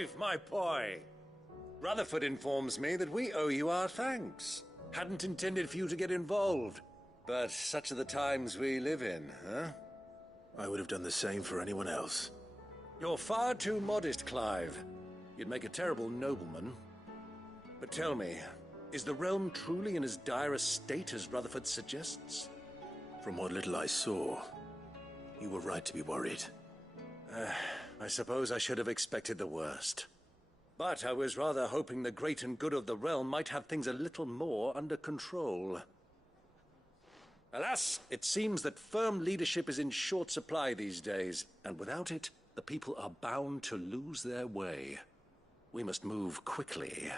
Clive, my boy! Rutherford informs me that we owe you our thanks. Hadn't intended for you to get involved, but such are the times we live in, huh? I would have done the same for anyone else. You're far too modest, Clive. You'd make a terrible nobleman. But tell me, is the realm truly in as dire a state as Rutherford suggests? From what little I saw, you were right to be worried. I suppose I should have expected the worst. But I was rather hoping the great and good of the realm might have things a little more under control. Alas, it seems that firm leadership is in short supply these days, and without it, the people are bound to lose their way. We must move quickly.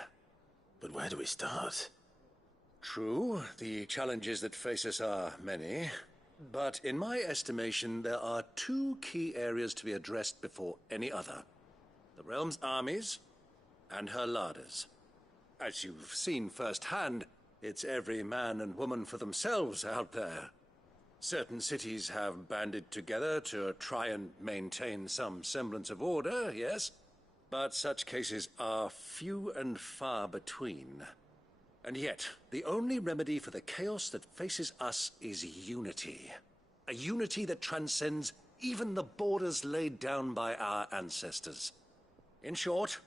But where do we start? True, the challenges that face us are many, but in my estimation, there are two key areas to be addressed before any other. The realm's armies, and her larders. As you've seen firsthand, it's every man and woman for themselves out there. Certain cities have banded together to try and maintain some semblance of order, yes, but such cases are few and far between. And yet, the only remedy for the chaos that faces us is unity. A unity that transcends even the borders laid down by our ancestors. In short,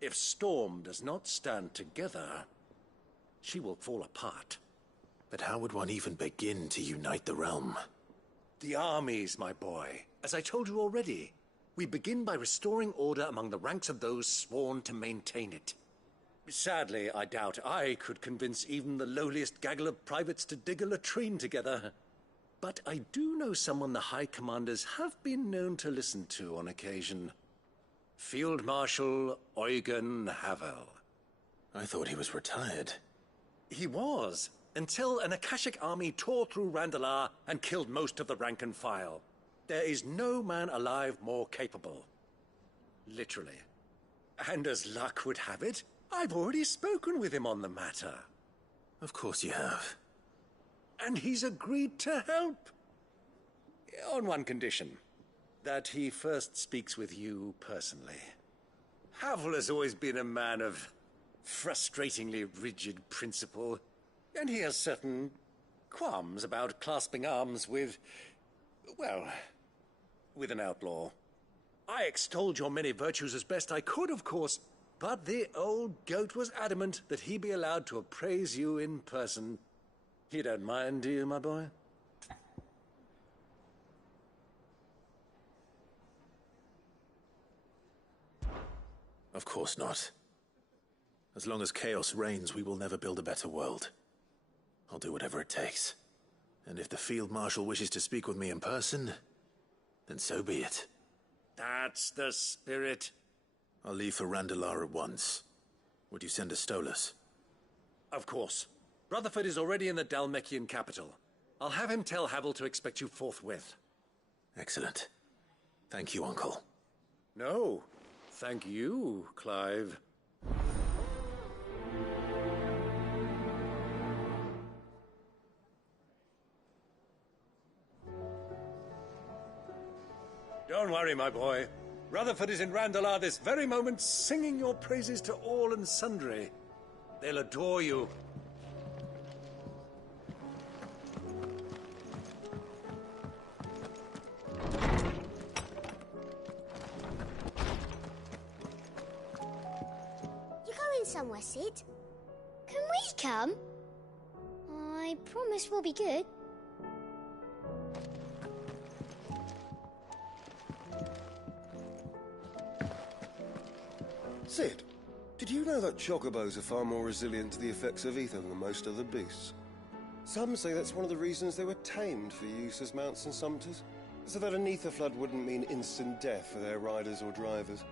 if Storm does not stand together, she will fall apart. But how would one even begin to unite the realm? The armies, my boy. As I told you already, we begin by restoring order among the ranks of those sworn to maintain it. Sadly, I doubt I could convince even the lowliest gaggle of privates to dig a latrine together. But I do know someone the High Commanders have been known to listen to on occasion. Field Marshal Eugen Havel. I thought he was retired. He was, until an Akashic army tore through Randalar and killed most of the rank and file. There is no man alive more capable. Literally. And as luck would have it, I've already spoken with him on the matter. Of course you have. And he's agreed to help. On one condition. That he first speaks with you personally. Havel has always been a man of frustratingly rigid principle, and he has certain qualms about clasping arms with, well, with an outlaw. I extolled your many virtues as best I could, of course, but the old goat was adamant that he be allowed to appraise you in person. You don't mind, do you, my boy? Of course not. As long as chaos reigns, we will never build a better world. I'll do whatever it takes. And if the Field Marshal wishes to speak with me in person, then so be it. That's the spirit. I'll leave for Randalar at once. Would you send a Stolas? Of course. Rutherford is already in the Dalmekian capital. I'll have him tell Havel to expect you forthwith. Excellent. Thank you, Uncle. No, thank you, Clive. Don't worry, my boy. Rutherford is in Randalar this very moment, singing your praises to all and sundry. They'll adore you. You're going somewhere, Sid? Can we come? I promise we'll be good. Sid, did you know that chocobos are far more resilient to the effects of ether than most other beasts? Some say that's one of the reasons they were tamed for use as mounts and sumpters, so that an ether flood wouldn't mean instant death for their riders or drivers.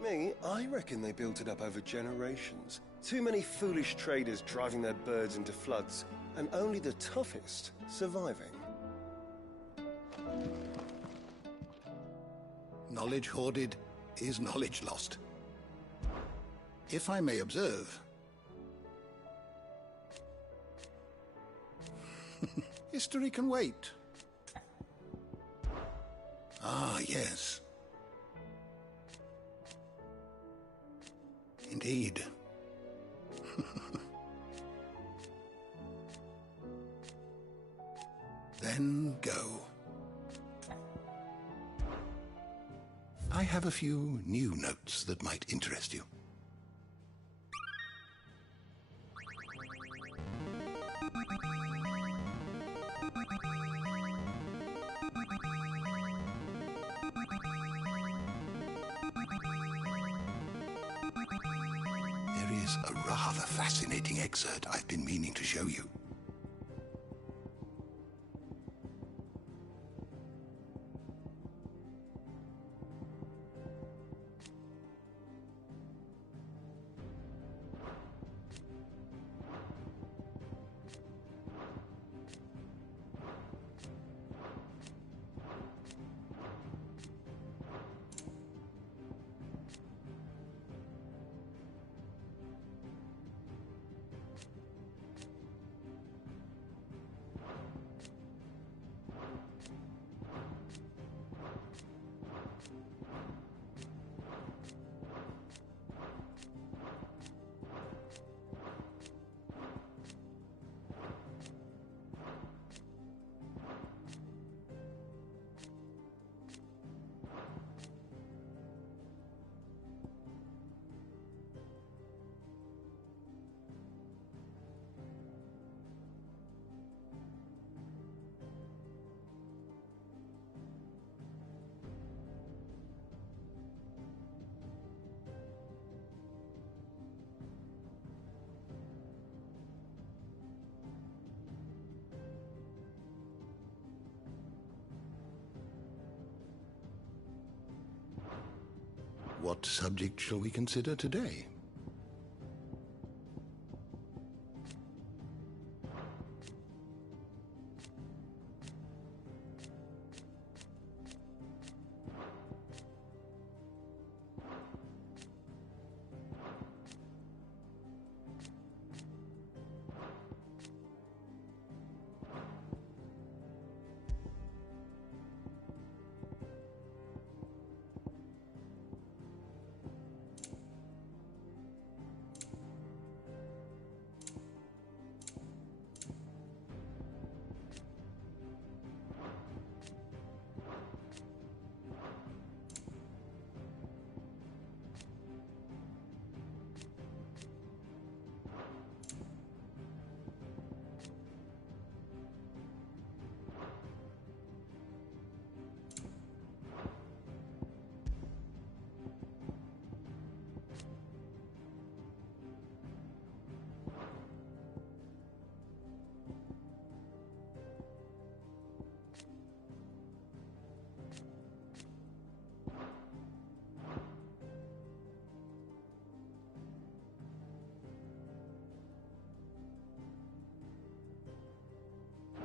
Me, I reckon they built it up over generations. Too many foolish traders driving their birds into floods, and only the toughest surviving. Knowledge hoarded is knowledge lost. If I may observe, history can wait. Ah, yes. Indeed. Then go. I have a few new notes that might interest you. There is a rather fascinating excerpt I've been meaning to show you. What subject shall we consider today?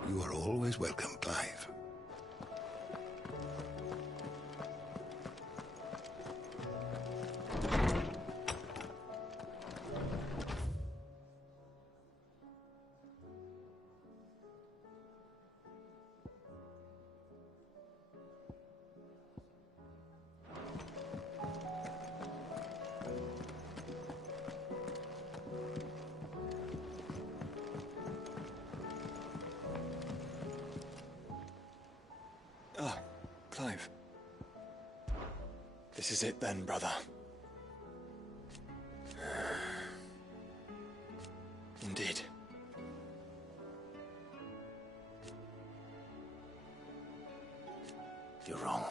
You are always welcome, Clive. Ah, Clive. This is it then, brother. Indeed. You're wrong.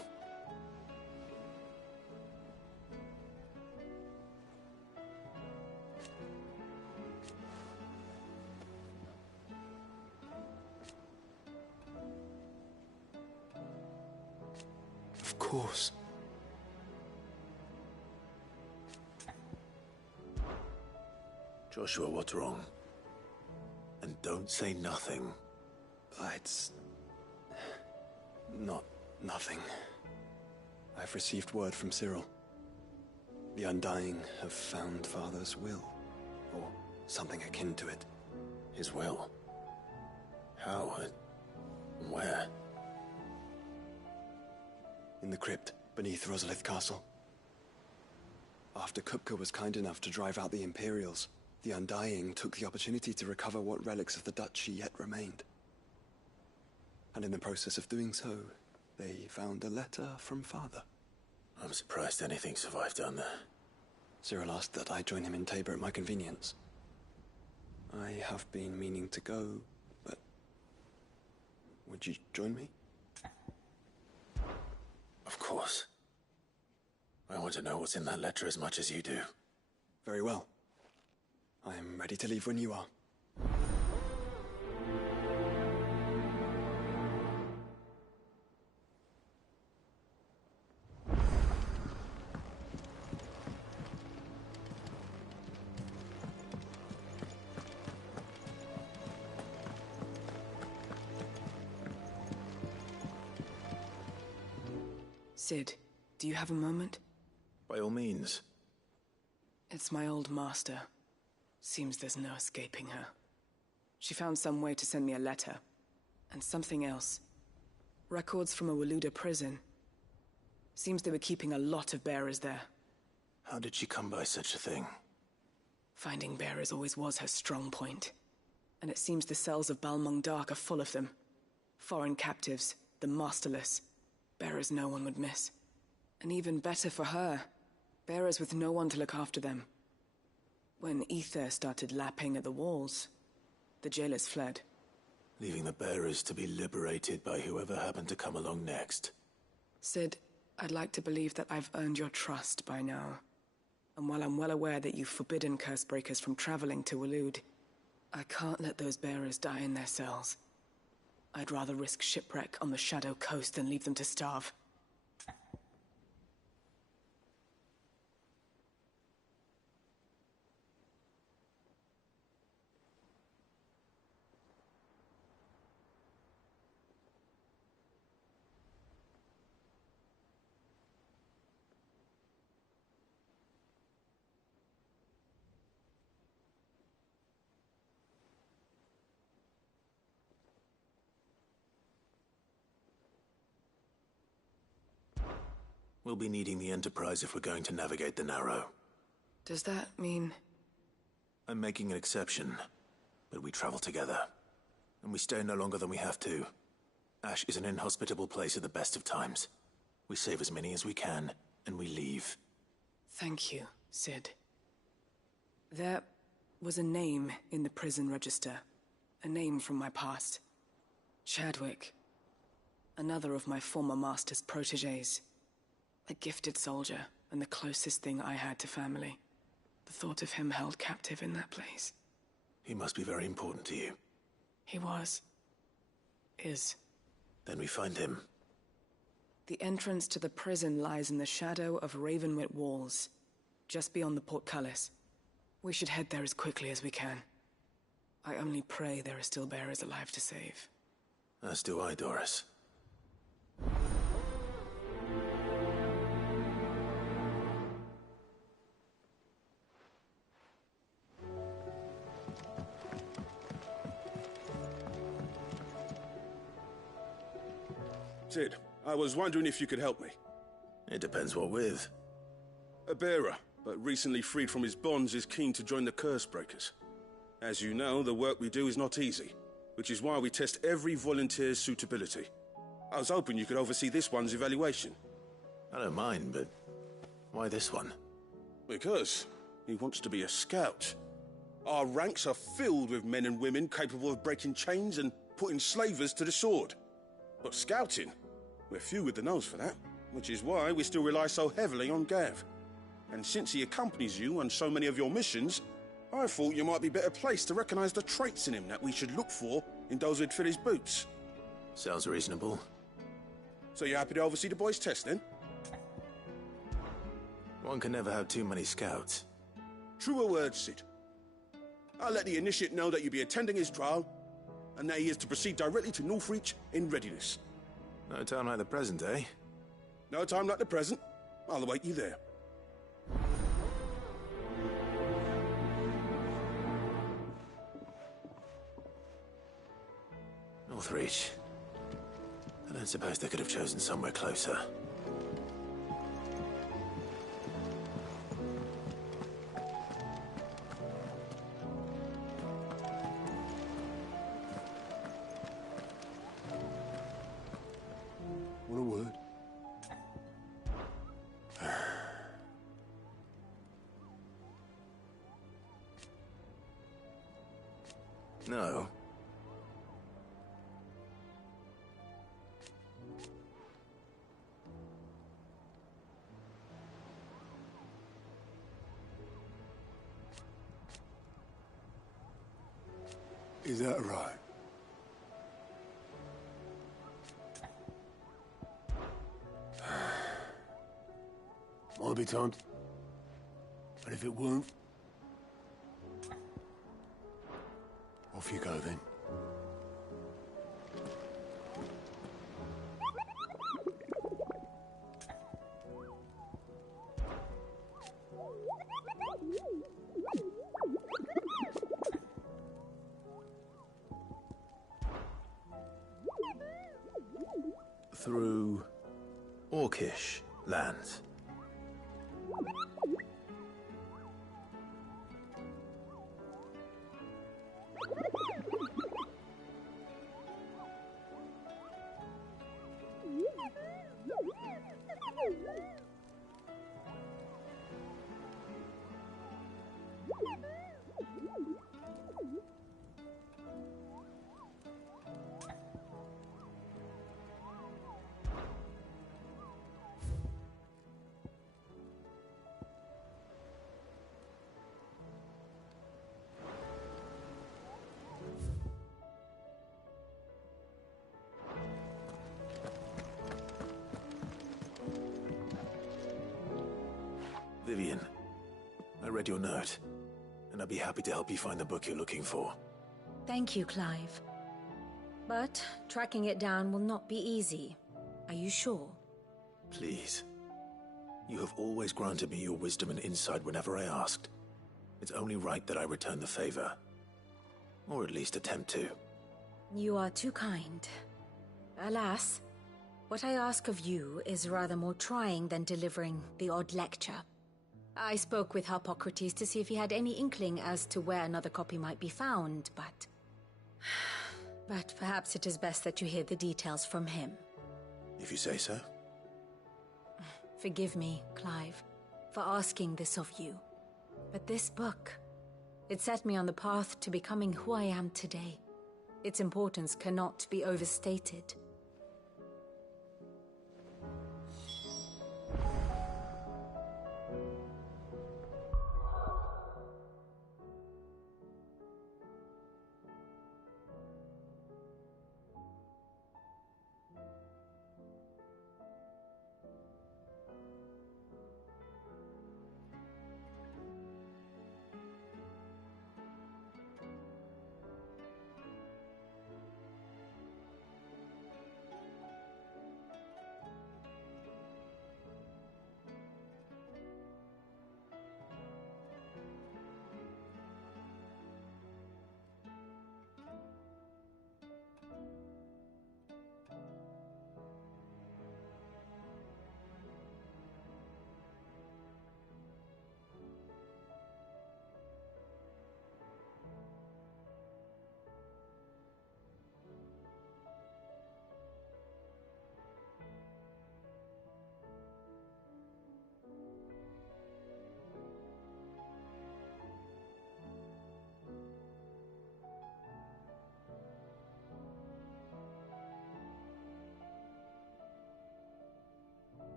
Of course. Joshua, what's wrong? And don't say nothing. It's not nothing. I've received word from Cyril. The Undying have found Father's will, or something akin to it. His will? How? Where? In the crypt beneath Rosalith Castle. After Kupka was kind enough to drive out the Imperials, the Undying took the opportunity to recover what relics of the Duchy yet remained. And in the process of doing so, they found a letter from Father. I'm surprised anything survived down there. Cyril asked that I join him in Tabor at my convenience. I have been meaning to go, but... would you join me? Of course. I want to know what's in that letter as much as you do. Very well. I am ready to leave when you are. Sid, do you have a moment? By all means. It's my old master. Seems there's no escaping her. She found some way to send me a letter. And something else. Records from a Waluda prison. Seems they were keeping a lot of bearers there. How did she come by such a thing? Finding bearers always was her strong point. And it seems the cells of Balmung Dark are full of them. Foreign captives, the masterless. Bearers no one would miss. And even better for her, bearers with no one to look after them. When ether started lapping at the walls, the jailers fled. Leaving the bearers to be liberated by whoever happened to come along next. Sid, I'd like to believe that I've earned your trust by now. And while I'm well aware that you've forbidden Cursebreakers from traveling to Waloed, I can't let those bearers die in their cells. I'd rather risk shipwreck on the Shadow Coast than leave them to starve. We'll be needing the Enterprise if we're going to navigate the Narrow. Does that mean... I'm making an exception, but we travel together. And we stay no longer than we have to. Ash is an inhospitable place at the best of times. We save as many as we can, and we leave. Thank you, Sid. There was a name in the prison register. A name from my past. Chadwick. Another of my former master's protégés. A gifted soldier, and the closest thing I had to family. The thought of him held captive in that place. He must be very important to you. He was. Is. Then we find him. The entrance to the prison lies in the shadow of Ravenwit Walls, just beyond the portcullis. We should head there as quickly as we can. I only pray there are still bearers alive to save. As do I, Doris. Sid, I was wondering if you could help me. It depends what with. A bearer, but recently freed from his bonds, is keen to join the Cursebreakers. As you know, the work we do is not easy, which is why we test every volunteer's suitability. I was hoping you could oversee this one's evaluation. I don't mind, but why this one? Because he wants to be a scout. Our ranks are filled with men and women capable of breaking chains and putting slavers to the sword. But scouting? We're few with the nose for that, which is why we still rely so heavily on Gav. And since he accompanies you on so many of your missions, I thought you might be better placed to recognize the traits in him that we should look for in those who'd fill his boots. Sounds reasonable. So you're happy to oversee the boys' test, then? One can never have too many scouts. Truer words, Sid. I'll let the initiate know that you'll be attending his trial, and that he is to proceed directly to Northreach in readiness. No time like the present, eh? No time like the present. I'll await you there. Northreach. I don't suppose they could have chosen somewhere closer. No. Is that right? Might be time. And if it won't, off you go then. Through Orcish lands. Vivian, I read your note, and I'd be happy to help you find the book you're looking for. Thank you, Clive. But tracking it down will not be easy. Are you sure? Please. You have always granted me your wisdom and insight whenever I asked. It's only right that I return the favor. Or at least attempt to. You are too kind. Alas, what I ask of you is rather more trying than delivering the odd lecture. I spoke with Harpocrates to see if he had any inkling as to where another copy might be found, but... But perhaps it is best that you hear the details from him. If you say so. Forgive me, Clive, for asking this of you. But this book, it set me on the path to becoming who I am today. Its importance cannot be overstated.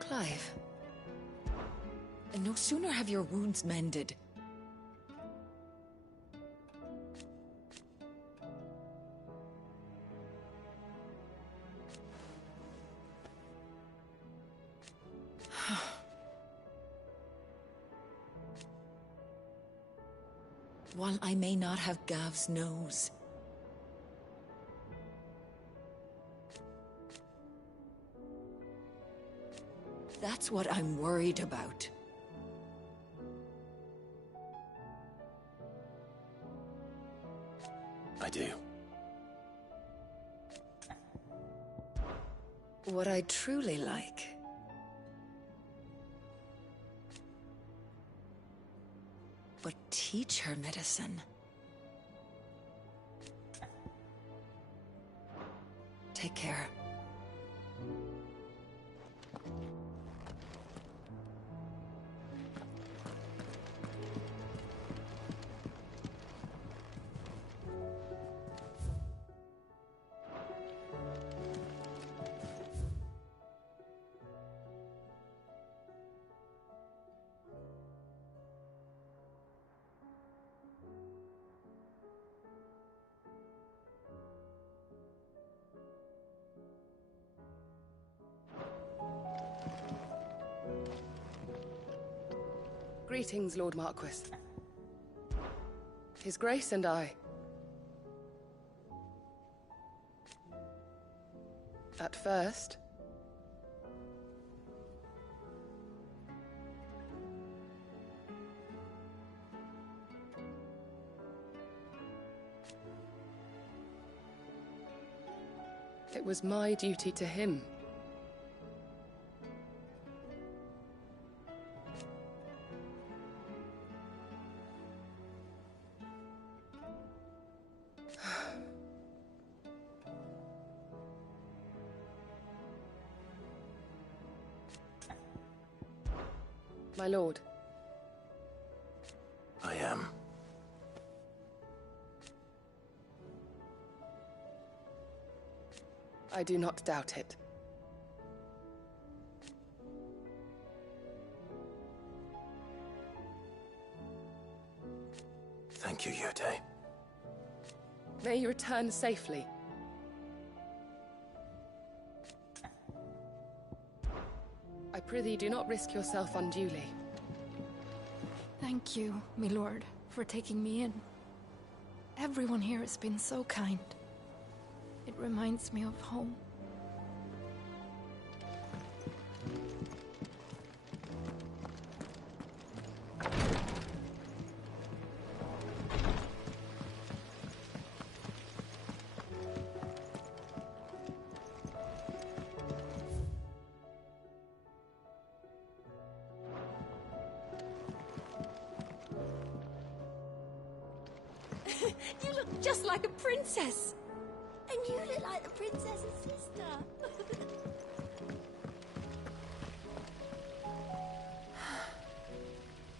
Clive. And no sooner have your wounds mended. While I may not have Gav's nose, that's what I'm worried about. I do. What I truly like but teach her medicine. Take care. Greetings, Lord Marquis. His Grace and I. At first, it was my duty to him. My lord. I am. I do not doubt it. Thank you, Yute. May you return safely. I prithee, do not risk yourself unduly. Thank you, my lord, for taking me in. Everyone here has been so kind. It reminds me of home. You look just like a princess. And you look like the princess's sister.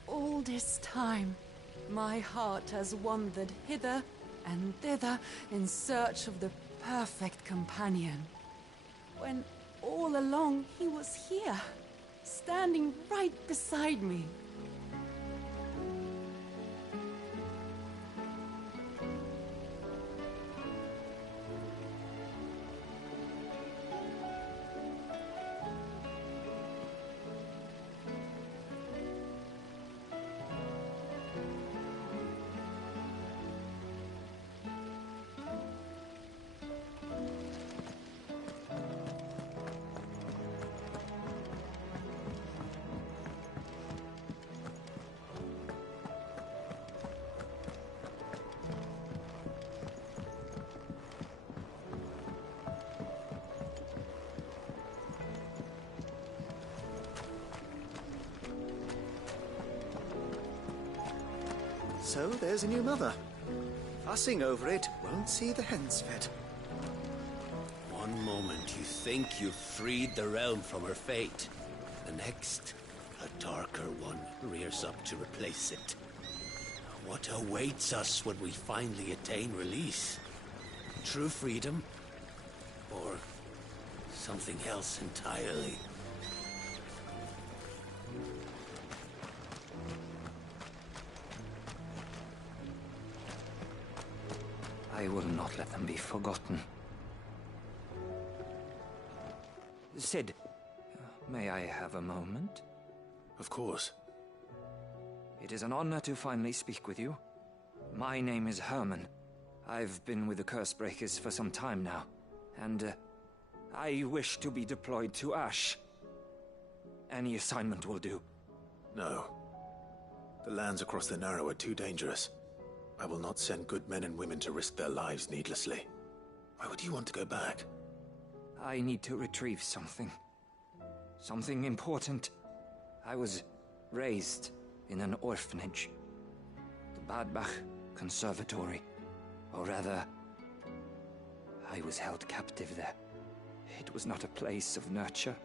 All this time, my heart has wandered hither and thither in search of the perfect companion. When all along he was here, standing right beside me. So there's a new mother. Fussing over it won't see the hens fed. One moment you think you've freed the realm from her fate. The next, a darker one rears up to replace it. What awaits us when we finally attain release? True freedom? Or something else entirely? I will not let them be forgotten. Sid, may I have a moment? Of course. It is an honor to finally speak with you. My name is Herman. I've been with the Cursebreakers for some time now, and I wish to be deployed to Ash. Any assignment will do. No. The lands across the Narrow are too dangerous. I will not send good men and women to risk their lives needlessly. Why would you want to go back? I need to retrieve something. Something important. I was raised in an orphanage. The Badbach Conservatory. Or rather, I was held captive there. It was not a place of nurture.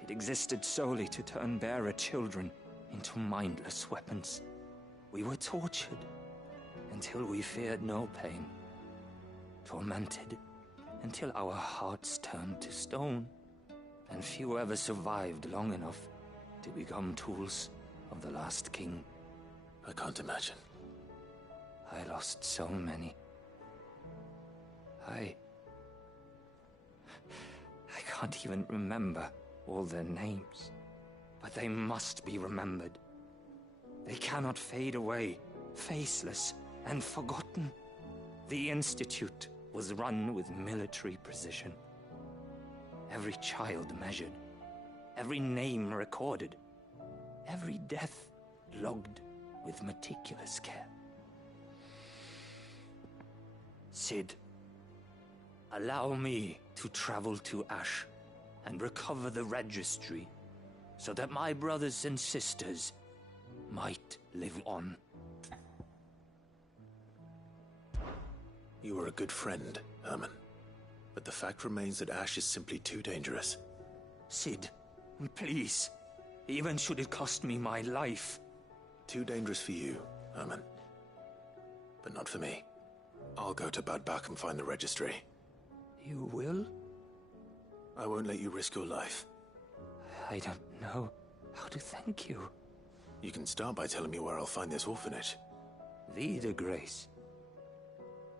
It existed solely to turn bearer children into mindless weapons. We were tortured until we feared no pain. Tormented until our hearts turned to stone. And few ever survived long enough to become tools of the last king. I can't imagine. I lost so many. I can't even remember all their names. But they must be remembered. They cannot fade away, faceless and forgotten. The Institute was run with military precision. Every child measured, every name recorded, every death logged with meticulous care. Sid, allow me to travel to Ash and recover the registry so that my brothers and sisters might live on. You were a good friend, Herman. But the fact remains that Ash is simply too dangerous. Sid, please. Even should it cost me my life. Too dangerous for you, Herman. But not for me. I'll go to Badbach and find the registry. You will? I won't let you risk your life. I don't know how to thank you. You can start by telling me where I'll find this orphanage. Vida Grace.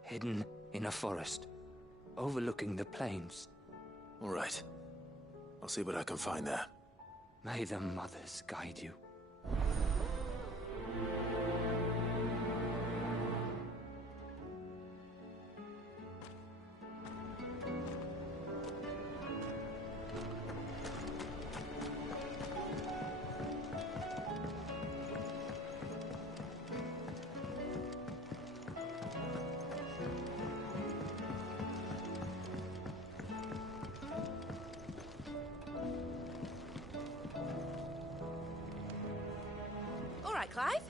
Hidden in a forest, overlooking the plains. All right. I'll see what I can find there. May the mothers guide you. All right, Clive.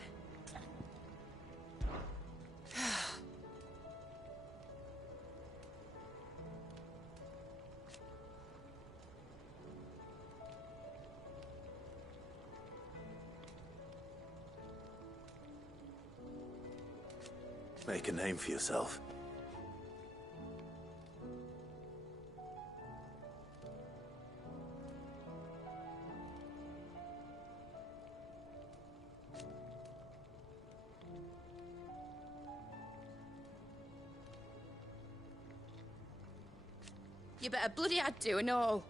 Make a name for yourself. You better bloody had to and all.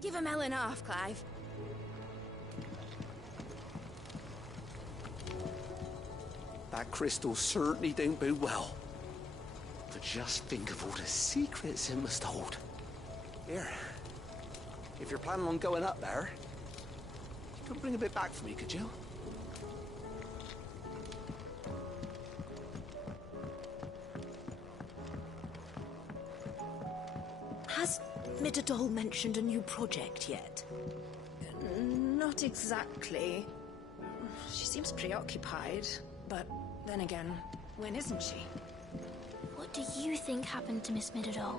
Give a melon half, Clive. That crystal certainly don't bode well. But just think of all the secrets it must hold. Here, if you're planning on going up there, come bring a bit back for me, could you? Has Midadol mentioned a new project yet? Not exactly. She seems preoccupied, but then again, when isn't she? What do you think happened to Miss Midadol?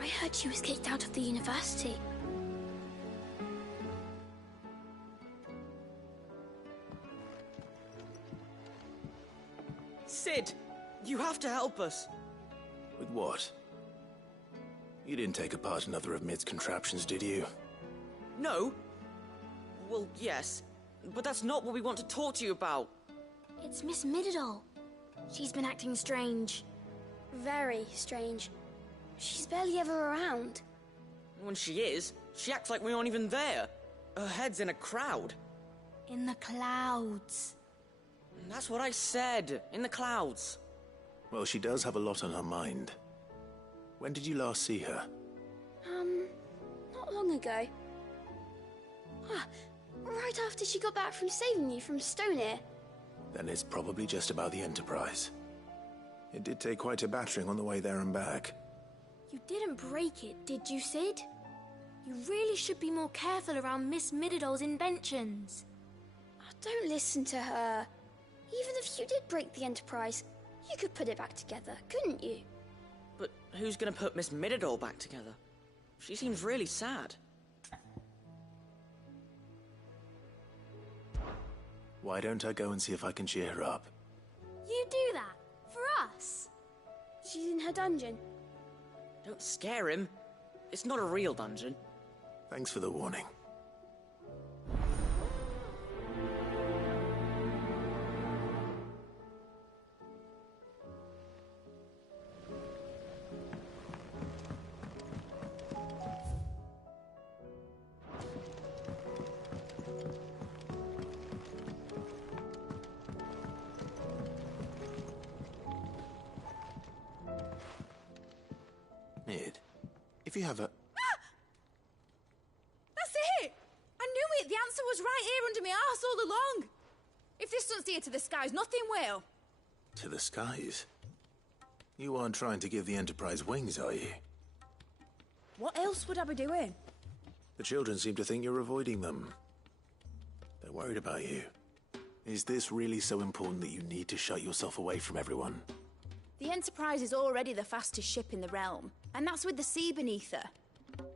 I heard she was kicked out of the university. Sid, you have to help us. With what? You didn't take apart another of Mid's contraptions, did you? No. Well, yes, but that's not what we want to talk to you about. It's Miss Midadol. She's been acting strange. Very strange. She's barely ever around. When she is, she acts like we aren't even there. Her head's in a crowd. In the clouds. That's what I said. In the clouds. Well, she does have a lot on her mind. When did you last see her? Not long ago. Right after she got back from saving you from Stonehenge. Then it's probably just about the Enterprise. It did take quite a battering on the way there and back. You didn't break it, did you, Sid? You really should be more careful around Miss Midadol's inventions. Don't listen to her. Even if you did break the Enterprise, you could put it back together, couldn't you? But who's gonna put Miss Midadol back together? She seems really sad. Why don't I go and see if I can cheer her up? You do that? For us? She's in her dungeon. Don't scare him. It's not a real dungeon. Thanks for the warning. Mid, if you have a... That's it! I knew it! The answer was right here under my arse all along! If this doesn't steer to the skies, nothing will! To the skies? You aren't trying to give the Enterprise wings, are you? What else would I be doing? The children seem to think you're avoiding them. They're worried about you. Is this really so important that you need to shut yourself away from everyone? The Enterprise is already the fastest ship in the realm, and that's with the sea beneath her.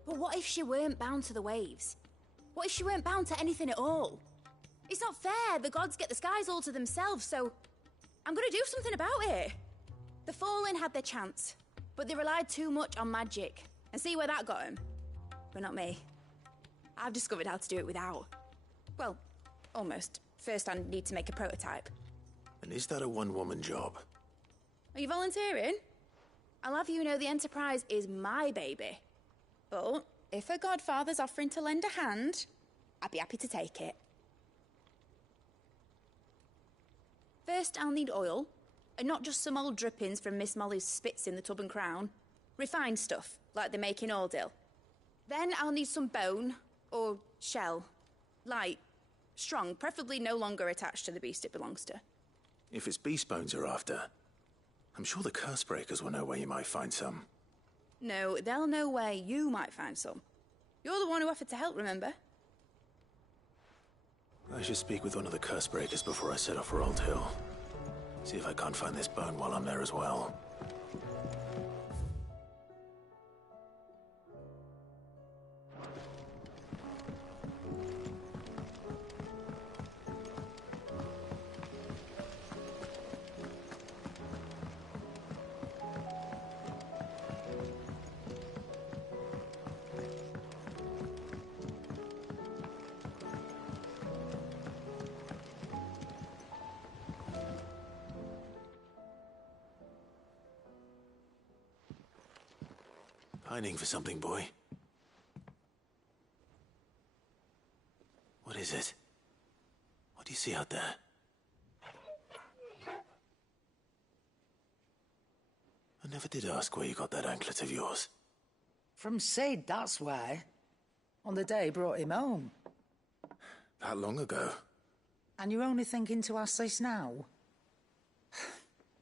But what if she weren't bound to the waves? What if she weren't bound to anything at all? It's not fair. The gods get the skies all to themselves, so I'm gonna do something about it. The Fallen had their chance. But they relied too much on magic. And see where that got them? But not me. I've discovered how to do it without. Well, almost. First I need to make a prototype. And is that a one-woman job? Are you volunteering? I'll have you know the Enterprise is my baby. But if a godfather's offering to lend a hand, I'd be happy to take it. First, I'll need oil, and not just some old drippings from Miss Molly's spits in the Tub and Crown. Refined stuff, like they make in Ordill. Then I'll need some bone, or shell. Light, strong, preferably no longer attached to the beast it belongs to. If it's beast bones you're after, I'm sure the curse breakers will know where you might find some. No, they'll know where you might find some. You're the one who offered to help, remember? I should speak with one of the curse breakers before I set off for Old Hill. See if I can't find this bone while I'm there as well. Pining for something, boy. What is it? What do you see out there? I never did ask where you got that anklet of yours. From Sid, that's why. On the day he brought him home. That long ago? And you're only thinking to ask this now?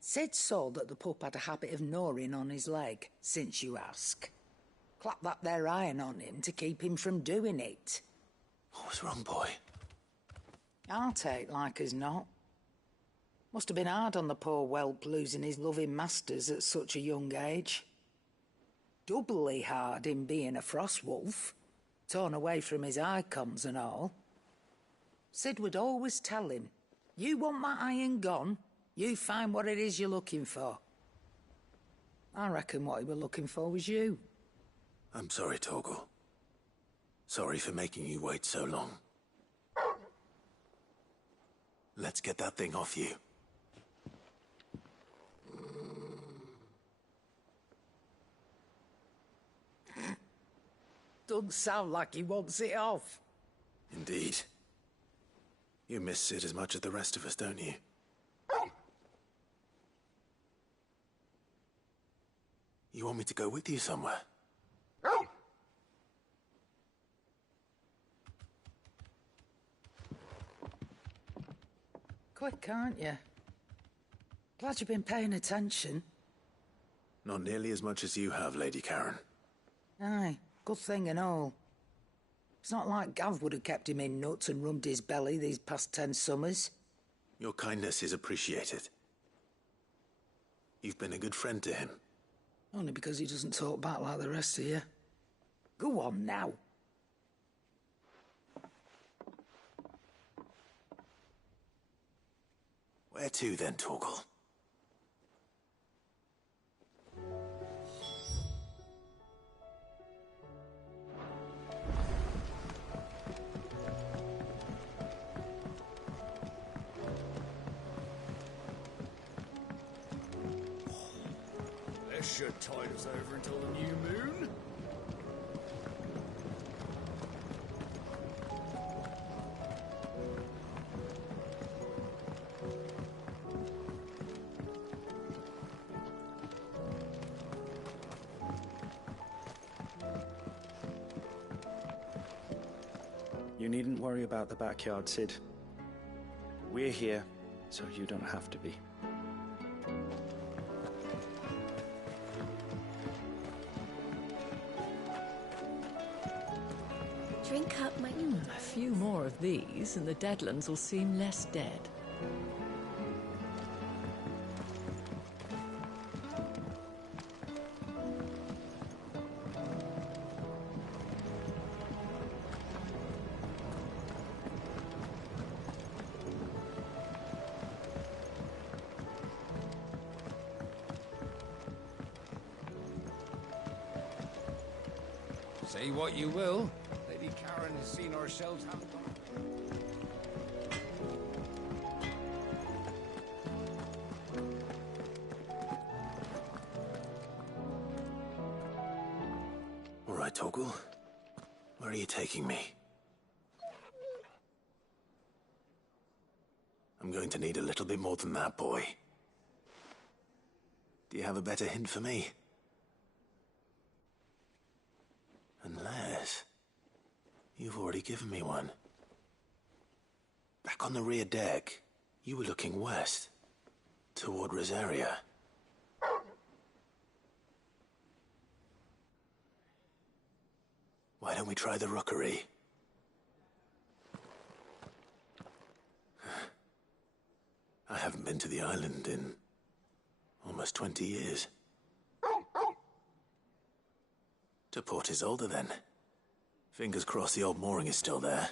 Sid saw that the pup had a habit of gnawing on his leg, since you ask. Clap that there iron on him to keep him from doing it. What was wrong, boy? I'll take like as not. Must have been hard on the poor whelp losing his loving masters at such a young age. Doubly hard in being a frost wolf, torn away from his icons and all. Sid would always tell him, you want that iron gone, you find what it is you're looking for. I reckon what he were looking for was you. I'm sorry, Torgal. Sorry for making you wait so long. Let's get that thing off you. Doesn't sound like he wants it off. Indeed. You miss Sid as much as the rest of us, don't you? You want me to go with you somewhere? Quick, aren't you? Glad you've been paying attention. Not nearly as much as you have, Lady Karen. Aye, good thing and all. It's not like Gav would have kept him in nuts and rubbed his belly these past 10 summers. Your kindness is appreciated. You've been a good friend to him. Only because he doesn't talk back like the rest of you. Go on now. Where to then, Torgal? This should tide us over until the new moon. You needn't worry about the backyard, Sid. We're here, so you don't have to be. Drink up, my... A few more of these, and the Deadlands will seem less dead. Say what you will. Lady Karen has seen ourselves have gone. All right, Torgal. Where are you taking me? I'm going to need a little bit more than that, boy. Do you have a better hint for me? Unless... you've already given me one. Back on the rear deck, you were looking west, toward Rosaria. Why don't we try the rookery? I haven't been to the island in almost 20 years. To Port Isolde, then. Fingers crossed the old mooring is still there.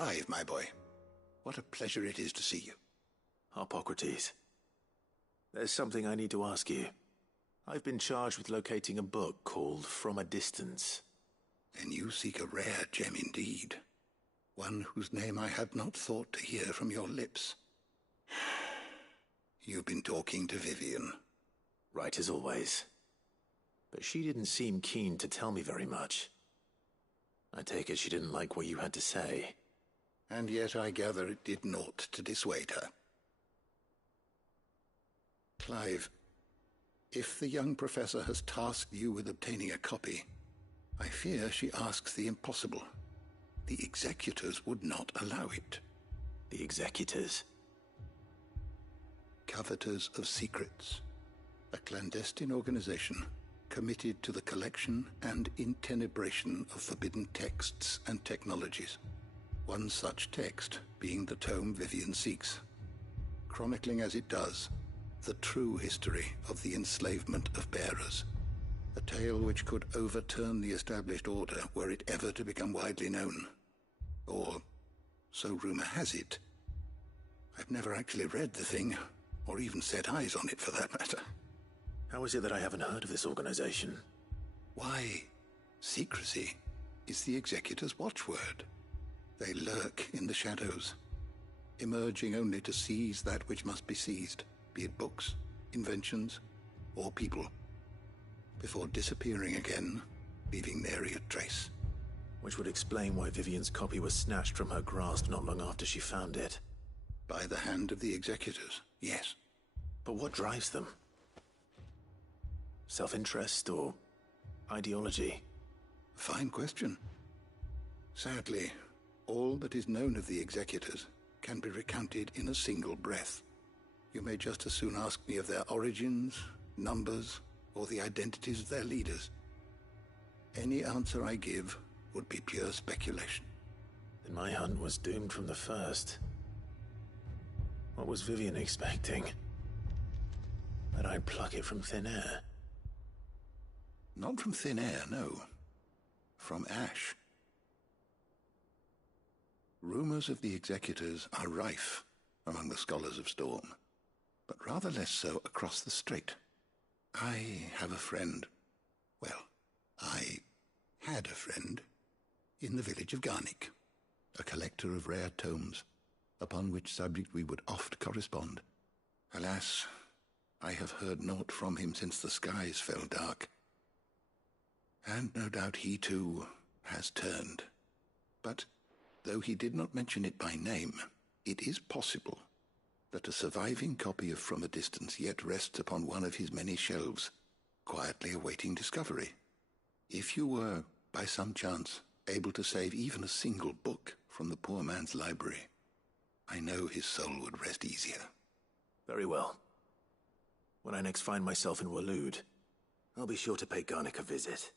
Clive, my boy. What a pleasure it is to see you. Hippocrates. There's something I need to ask you. I've been charged with locating a book called From a Distance. Then you seek a rare gem indeed. One whose name I had not thought to hear from your lips. You've been talking to Vivian. Right as always. But she didn't seem keen to tell me very much. I take it she didn't like what you had to say. And yet I gather it did naught to dissuade her. Clive, if the young professor has tasked you with obtaining a copy, I fear she asks the impossible. The executors would not allow it. The executors? Coveters of Secrets. A clandestine organization committed to the collection and intenebration of forbidden texts and technologies. One such text being the tome Vivian seeks, chronicling as it does the true history of the enslavement of bearers. A tale which could overturn the established order were it ever to become widely known. Or, so rumor has it. I've never actually read the thing, or even set eyes on it for that matter. How is it that I haven't heard of this organization? Why, secrecy is the executor's watchword. They lurk in the shadows, emerging only to seize that which must be seized, be it books, inventions, or people, before disappearing again, leaving nary a trace. Which would explain why Vivian's copy was snatched from her grasp not long after she found it. By the hand of the executors, yes. But what drives them? Self-interest or ideology? Fine question. Sadly, all that is known of the executors can be recounted in a single breath. You may just as soon ask me of their origins, numbers, or the identities of their leaders. Any answer I give would be pure speculation. Then my hunt was doomed from the first. What was Vivian expecting? That I'd pluck it from thin air? Not from thin air, no. From ash. Rumors of the executors are rife among the scholars of Storm, but rather less so across the strait. I have a friend. Well, I had a friend in the village of Garnick, a collector of rare tomes, upon which subject we would oft correspond. Alas, I have heard naught from him since the skies fell dark. And no doubt he too has turned. But though he did not mention it by name, it is possible that a surviving copy of From a Distance yet rests upon one of his many shelves, quietly awaiting discovery. If you were, by some chance, able to save even a single book from the poor man's library, I know his soul would rest easier. Very well. When I next find myself in Waloed, I'll be sure to pay Garnick a visit.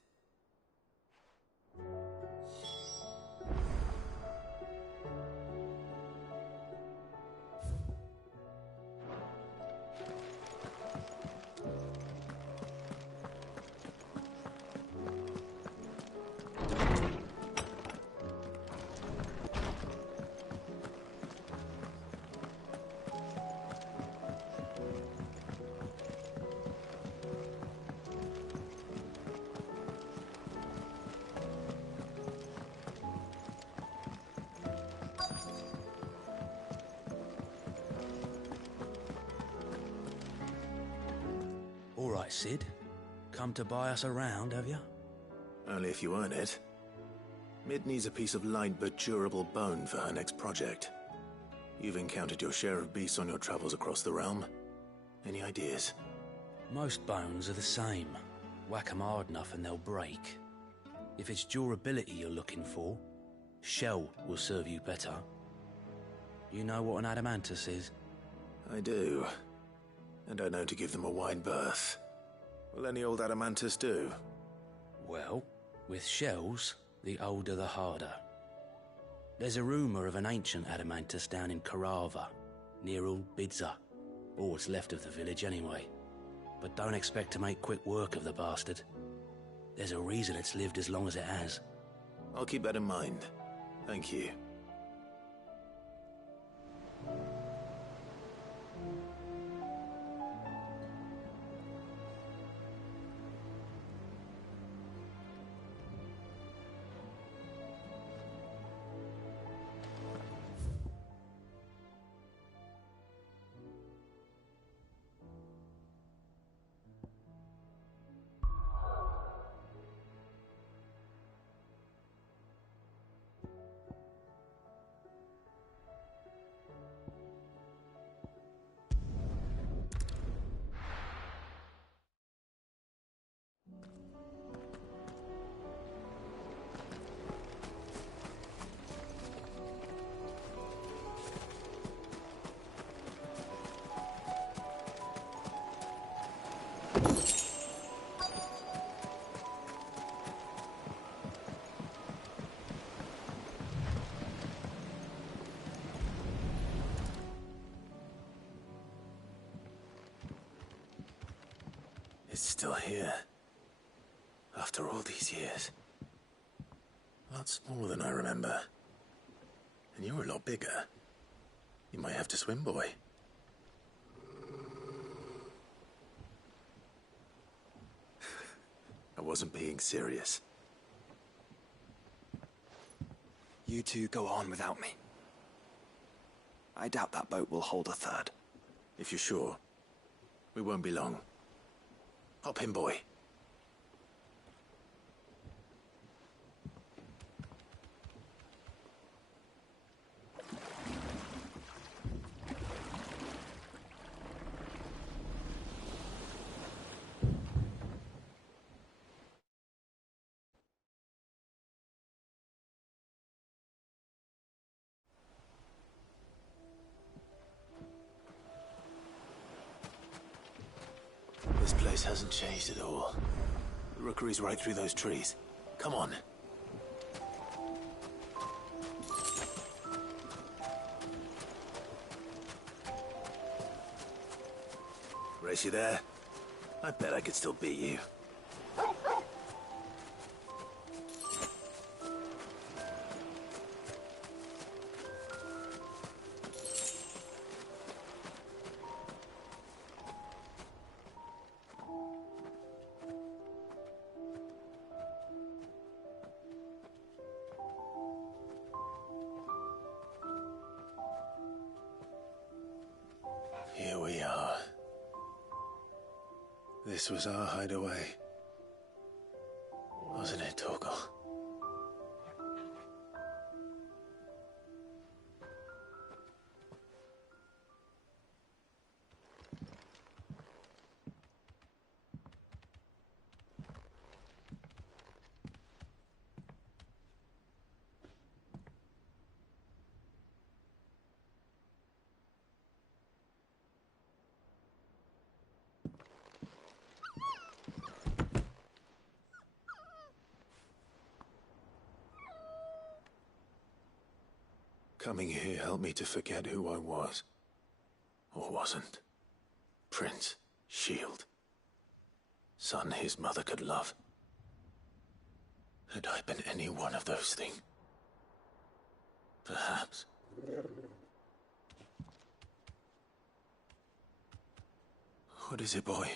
All right, Sid. Come to buy us around, have you? Only if you earn it. Mid needs a piece of light but durable bone for her next project. You've encountered your share of beasts on your travels across the realm. Any ideas? Most bones are the same. Whack 'em hard enough and they'll break. If it's durability you're looking for, shell will serve you better. You know what an adamantus is? I do. And I know to give them a wide berth. Will any old adamantus do? Well, with shells, the older the harder. There's a rumour of an ancient adamantus down in Karava, near Ul Bidza, or what's left of the village anyway. But don't expect to make quick work of the bastard. There's a reason it's lived as long as it has. I'll keep that in mind. Thank you. It's still here. After all these years. A lot smaller than I remember. And you're a lot bigger. You might have to swim, boy. I wasn't being serious. You two go on without me. I doubt that boat will hold a third. If you're sure, we won't be long. Hop in, boy. This place hasn't changed at all. The rookery's right through those trees. Come on. Race you there? I bet I could still beat you. Here we are. This was our hideaway. Wasn't it, Torgal? Coming here helped me to forget who I was. Or wasn't. Prince, shield. Son his mother could love. Had I been any one of those things? Perhaps. What is it, boy?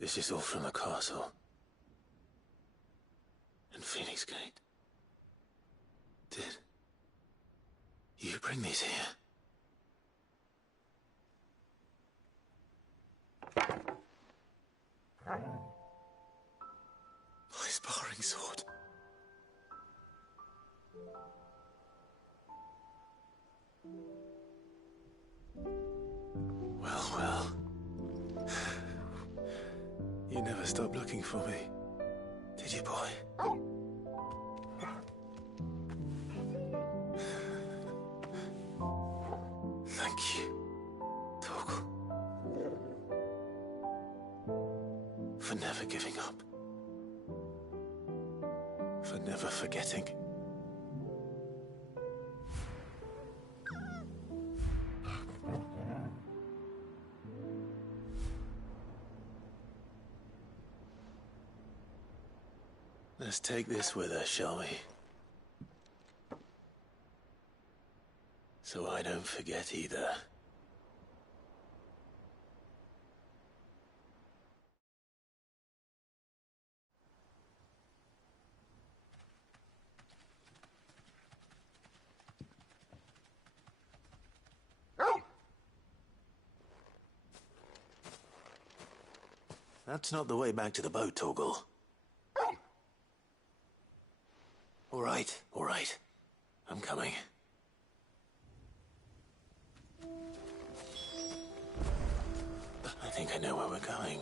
This is all from the castle. And Phoenix Gate. Did you bring these here? My sparring sword. Well, well. You never stopped looking for me, did you, boy? Thank you, Torgal. For never giving up. For never forgetting. Let's take this with us, shall we? So I don't forget either. That's not the way back to the boat, Torgal. All right. I'm coming. I think I know where we're going.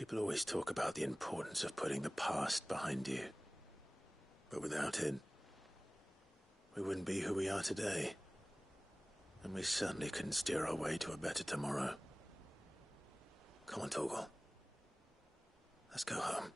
People always talk about the importance of putting the past behind you. But without it, we wouldn't be who we are today. And we certainly couldn't steer our way to a better tomorrow. Come on, Torgal. Let's go home.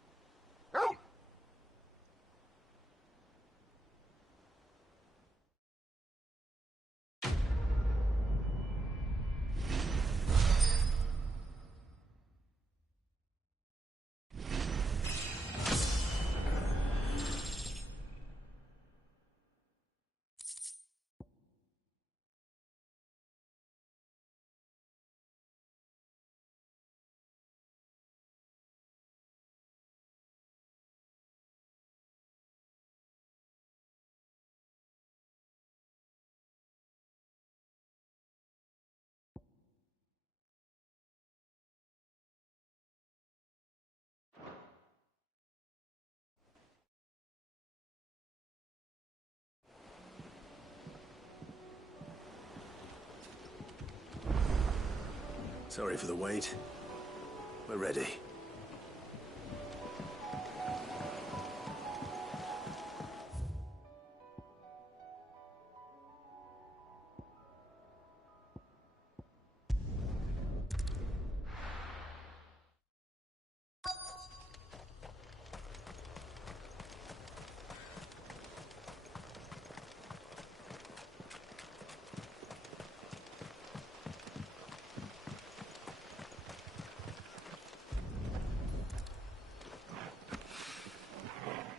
Sorry for the wait. We're ready.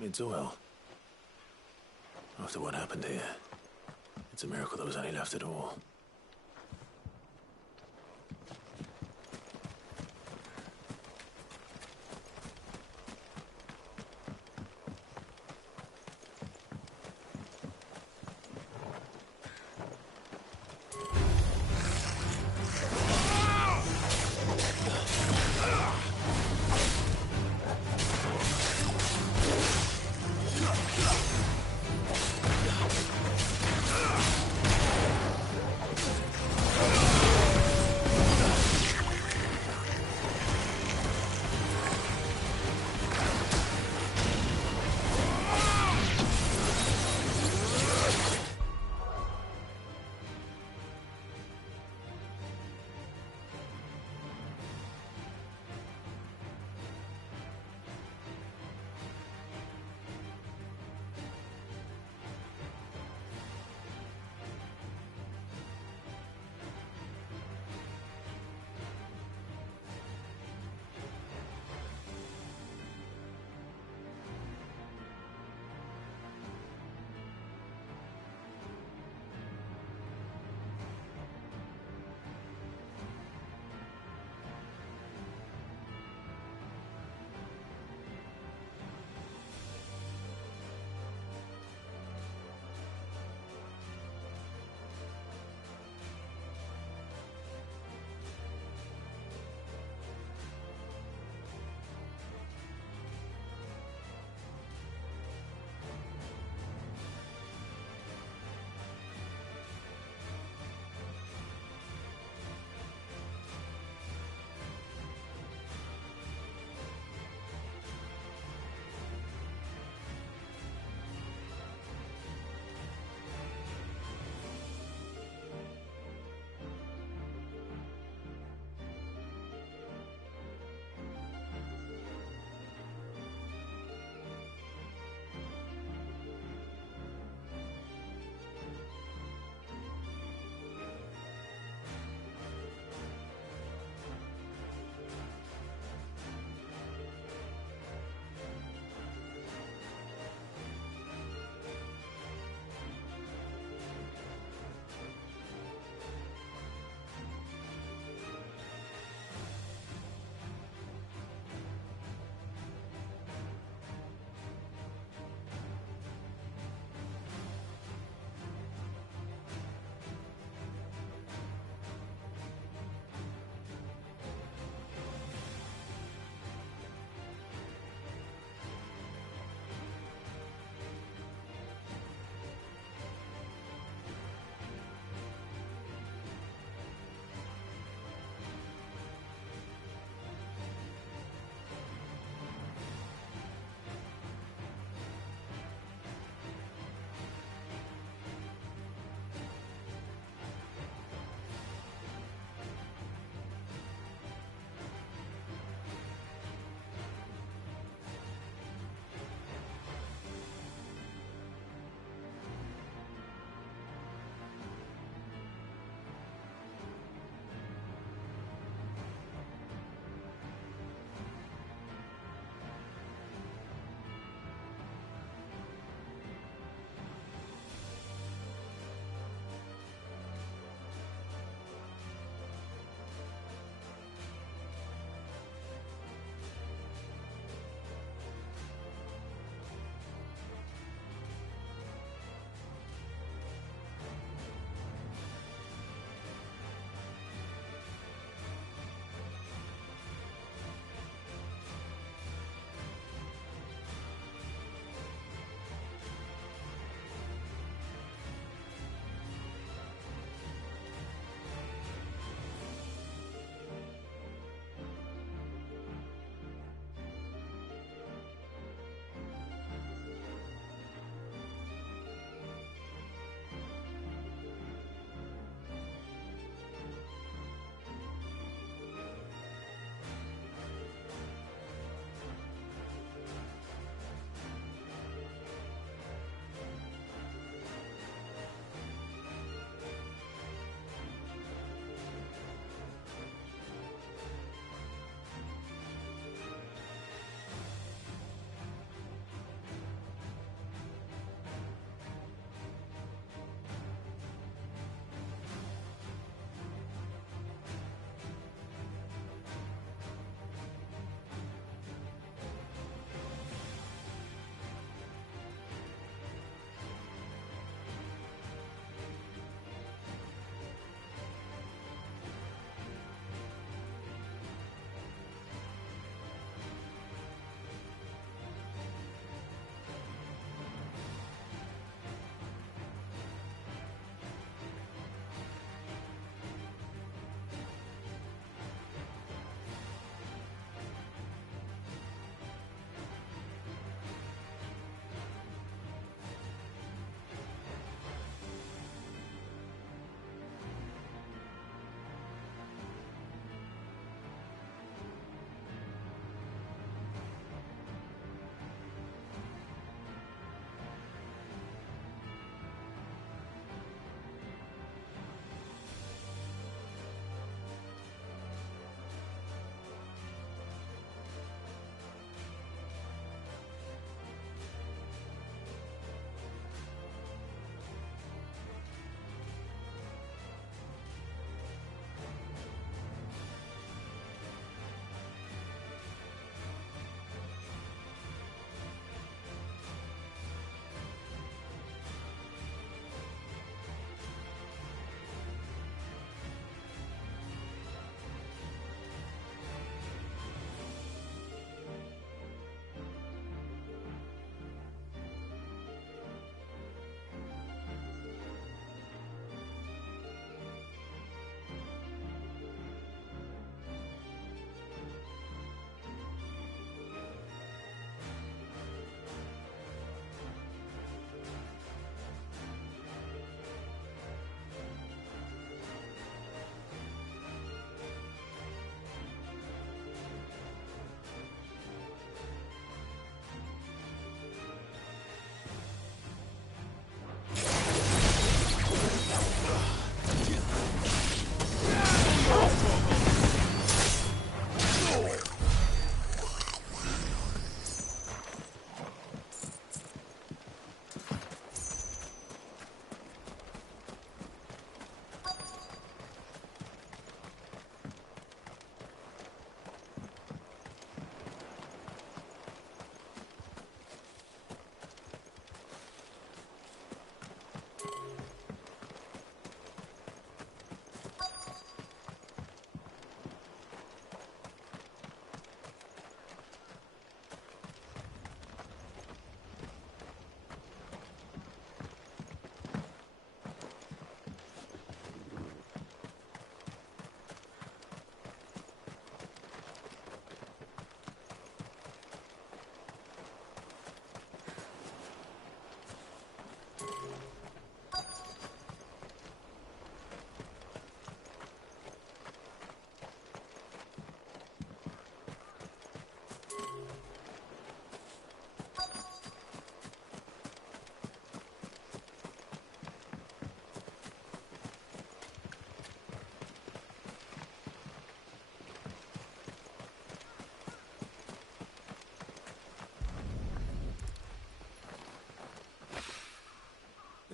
It's well. After what happened here, it's a miracle there was any left at all.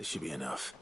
This should be enough.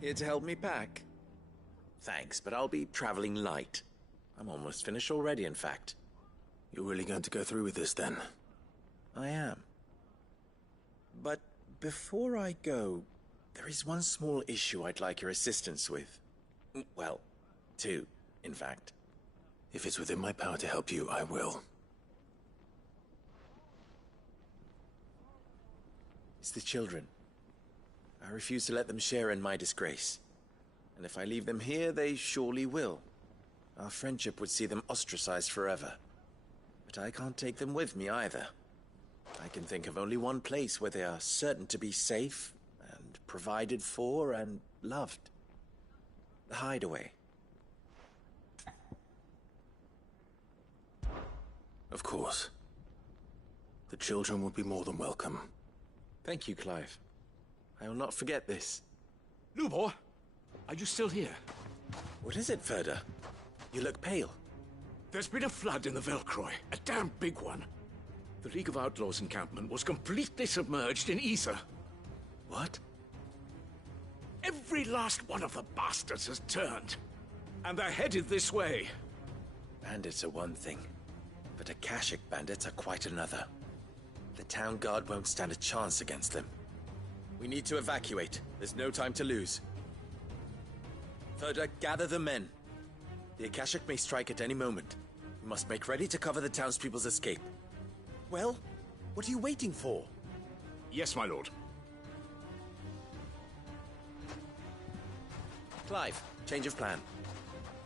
Here to help me pack? Thanks, but I'll be traveling light. I'm almost finished already, in fact. You're really going to go through with this, then? I am. But before I go, there is one small issue I'd like your assistance with. Well, two, in fact. If it's within my power to help you, I will. It's the children. I refuse to let them share in my disgrace. And if I leave them here, they surely will. Our friendship would see them ostracized forever. But I can't take them with me either. I can think of only one place where they are certain to be safe and provided for and loved. The Hideaway. Of course. The children would be more than welcome. Thank you, Clive. I will not forget this. Lubor, are you still here? What is it, Ferda? You look pale. There's been a flood in the Velcroy, a damn big one. The League of Outlaws encampment was completely submerged in ether. What? Every last one of the bastards has turned, and they're headed this way. Bandits are one thing, but Akashic bandits are quite another. The town guard won't stand a chance against them. We need to evacuate. There's no time to lose. Ferda, gather the men. The Akashic may strike at any moment. We must make ready to cover the townspeople's escape. Well, what are you waiting for? Yes, my lord. Clive, change of plan.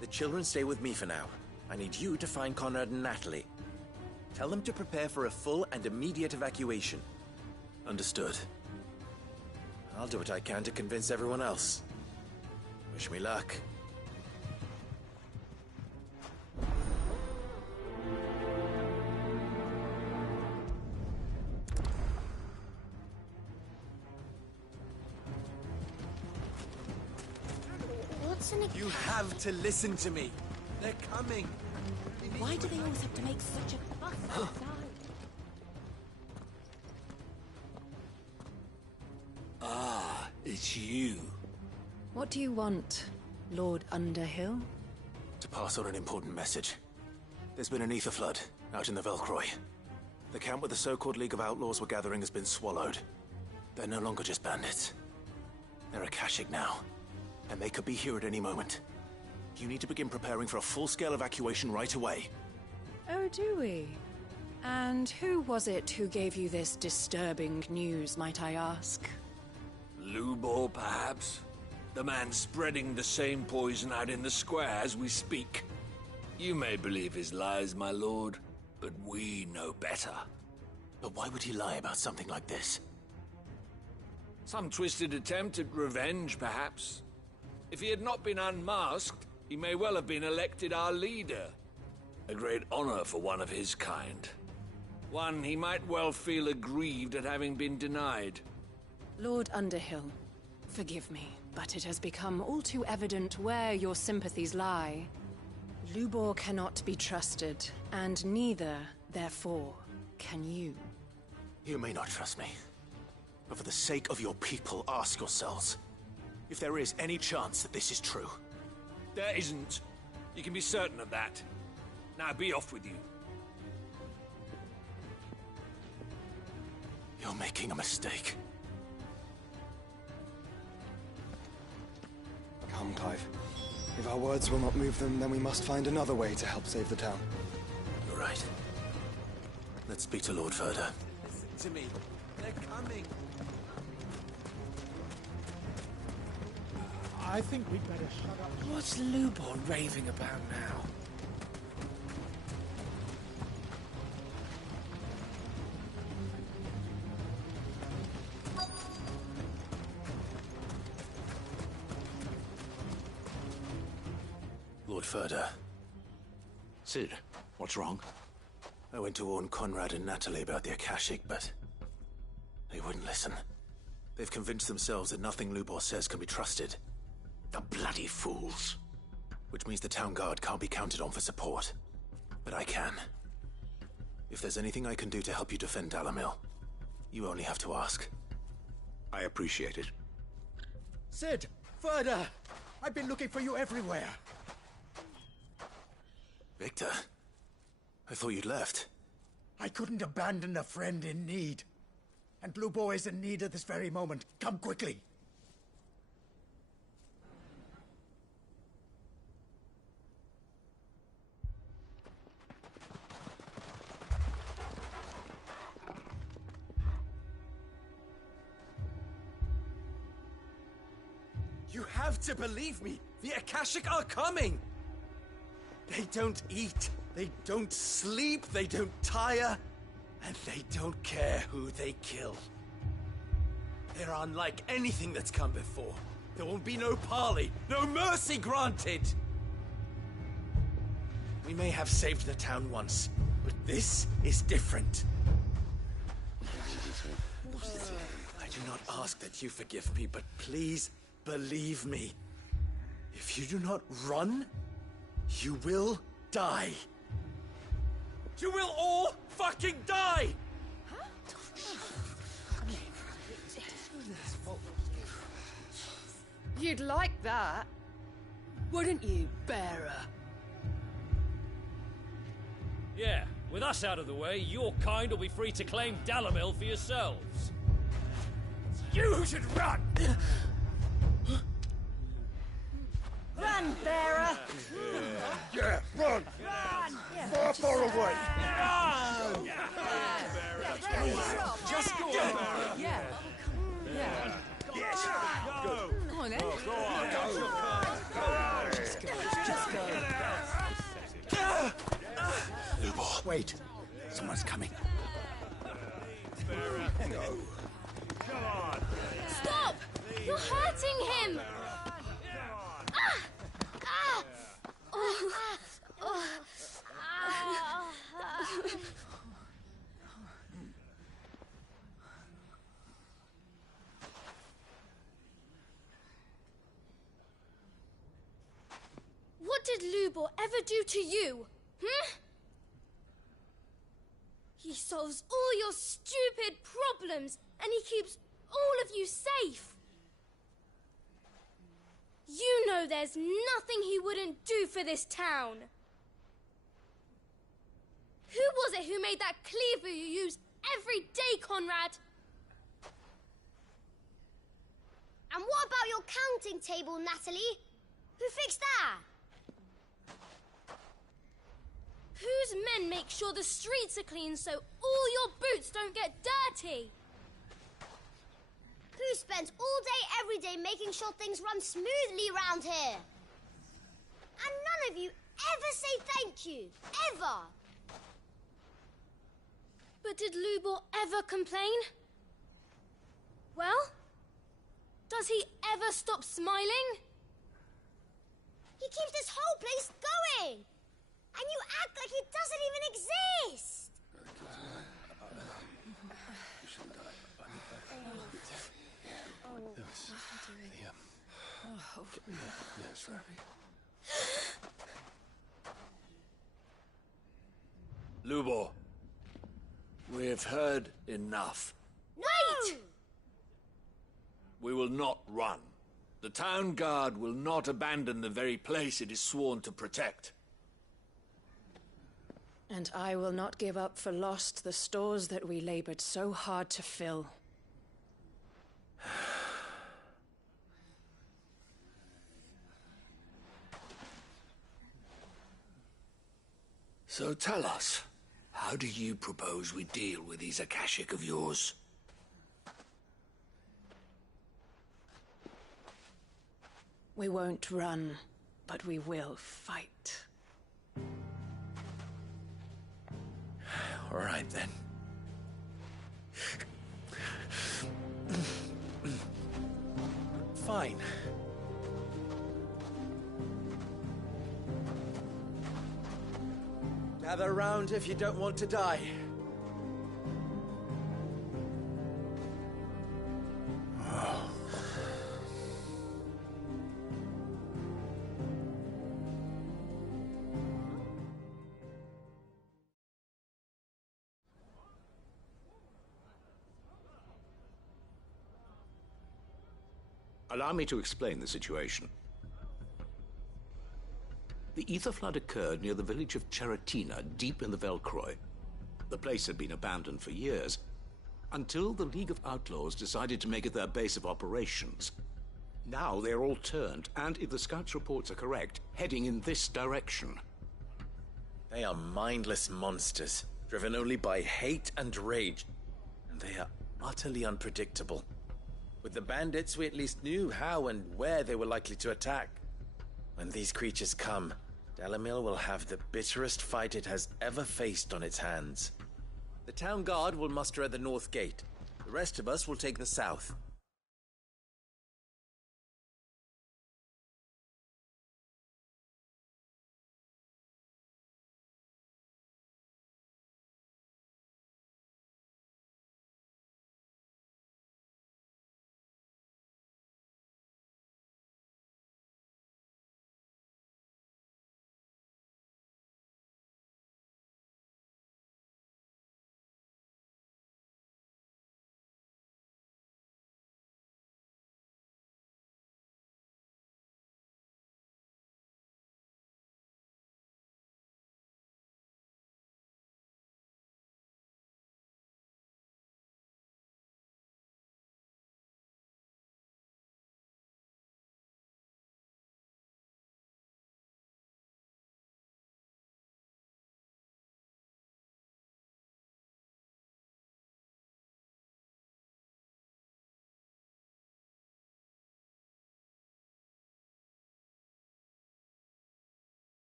The children stay with me for now. I need you to find Conrad and Natalie. Tell them to prepare for a full and immediate evacuation. Understood. I'll do what I can to convince everyone else. Wish me luck. What's an... You have to listen to me. They're coming. Why do they always have to make such a fuss outside? Ah, it's you. What do you want, Lord Underhill? To pass on an important message. There's been an ether flood out in the Velcroy. The camp where the so-called League of Outlaws were gathering has been swallowed. They're no longer just bandits. They're Akashic now, and they could be here at any moment. You need to begin preparing for a full-scale evacuation right away. Oh, do we? And who was it who gave you this disturbing news, might I ask? Lubor, perhaps? The man spreading the same poison out in the square as we speak. You may believe his lies, my lord, but we know better. But why would he lie about something like this? Some twisted attempt at revenge, perhaps. If he had not been unmasked, he may well have been elected our leader. A great honor for one of his kind. One he might well feel aggrieved at having been denied. Lord Underhill, forgive me, but it has become all too evident where your sympathies lie. Lubor cannot be trusted, and neither, therefore, can you. You may not trust me, but for the sake of your people, ask yourselves if there is any chance that this is true. There isn't. You can be certain of that. Now be off with you. You're making a mistake. Come, Clive. If our words will not move them, then we must find another way to help save the town. You're right. Let's speak to Lord Verda. Listen to me. They're coming. I think we'd better shut up. What's Lubor raving about now? Lord Verda. Cid, what's wrong? I went to warn Conrad and Natalie about the Akashic, but they wouldn't listen. They've convinced themselves that nothing Lubor says can be trusted. The bloody fools. Which means the town guard can't be counted on for support. But I can. If there's anything I can do to help you defend Dalamil, you only have to ask. I appreciate it. Cid! Verda! I've been looking for you everywhere. Victor? I thought you'd left. I couldn't abandon a friend in need. And Lubor is in need at this very moment. Come quickly. You have to believe me. The Akashic are coming. They don't eat. They don't sleep. They don't tire. And they don't care who they kill. They're unlike anything that's come before. There will be no parley, no mercy granted. We may have saved the town once, but this is different. I do not ask that you forgive me, but please believe me. If you do not run, you will die. You will all fucking die! You'd like that, wouldn't you, bearer? Yeah, with us out of the way, your kind will be free to claim Dalamil for yourselves. You should run! Run, bearer! Yeah, run! Far, far away! Run! Just go! Yeah. Yeah. Yes! Go! Come on, then. Go on! Just go! Lubor. Wait. Someone's coming. Stop! You're hurting him! Ah! Ah! Oh. Oh. Ah. What did Lubor ever do to you? He solves all your stupid problems, and he keeps all of you safe. You know there's nothing he wouldn't do for this town. Who was it who made that cleaver you use every day, Conrad? And what about your counting table, Natalie? Who fixed that? Whose men make sure the streets are clean so all your boots don't get dirty? Who spends all day every day making sure things run smoothly round here? And none of you ever say thank you. Ever. But did Lubor ever complain? Well, does he ever stop smiling? He keeps this whole place going. And you act like it doesn't even exist. Lubor, we have heard enough. Wait! We will not run. The town guard will not abandon the very place it is sworn to protect. And I will not give up for lost the stores that we labored so hard to fill. So tell us, how do you propose we deal with these Akashic of yours? We won't run, but we will fight. All right, then. Fine. Gather round if you don't want to die. Allow me to explain the situation. The ether flood occurred near the village of Cheratina, deep in the Velcroy. The place had been abandoned for years, until the League of Outlaws decided to make it their base of operations. Now they're all turned, and if the scouts' reports are correct, heading in this direction. They are mindless monsters, driven only by hate and rage. And they are utterly unpredictable. With the bandits, we at least knew how and where they were likely to attack. When these creatures come, Dalamil will have the bitterest fight it has ever faced on its hands. The town guard will muster at the north gate. The rest of us will take the south.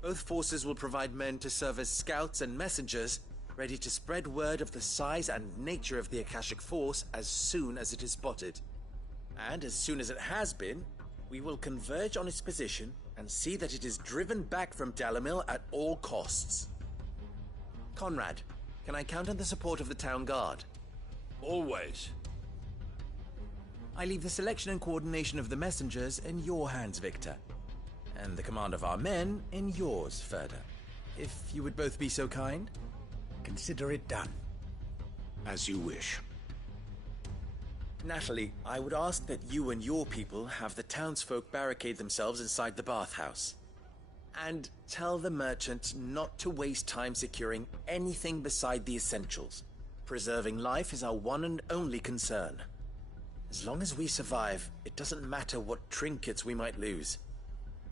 Both forces will provide men to serve as scouts and messengers, ready to spread word of the size and nature of the Akashic Force as soon as it is spotted. And as soon as it has been, we will converge on its position and see that it is driven back from Dalamil at all costs. Conrad, can I count on the support of the town guard? Always. I leave the selection and coordination of the messengers in your hands, Victor. And the command of our men in yours, Ferda. If you would both be so kind. Consider it done. As you wish. Natalie, I would ask that you and your people have the townsfolk barricade themselves inside the bathhouse. And tell the merchant not to waste time securing anything beside the essentials. Preserving life is our one and only concern. As long as we survive, it doesn't matter what trinkets we might lose.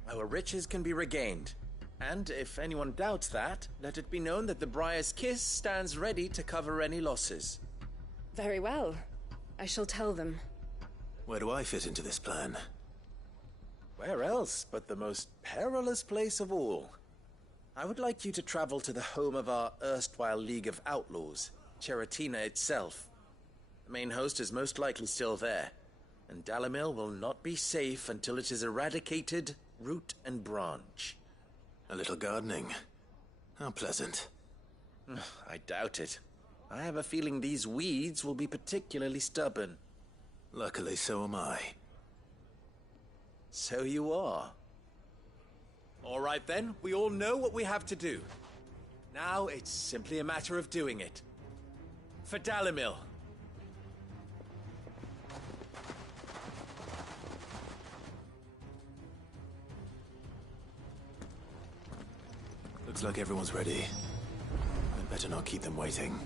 Our riches can be regained. And if anyone doubts that, let it be known that the Briar's Kiss stands ready to cover any losses. Very well. I shall tell them. Where do I fit into this plan? Where else but the most perilous place of all? I would like you to travel to the home of our erstwhile League of Outlaws, Cheratina itself. The main host is most likely still there, and Dalamil will not be safe until it is eradicated, root and branch. A little gardening. How pleasant. I doubt it. I have a feeling these weeds will be particularly stubborn. Luckily, so am I. So you are. All right then, we all know what we have to do. Now it's simply a matter of doing it. For Dalamil. Looks like everyone's ready. I'd better not keep them waiting.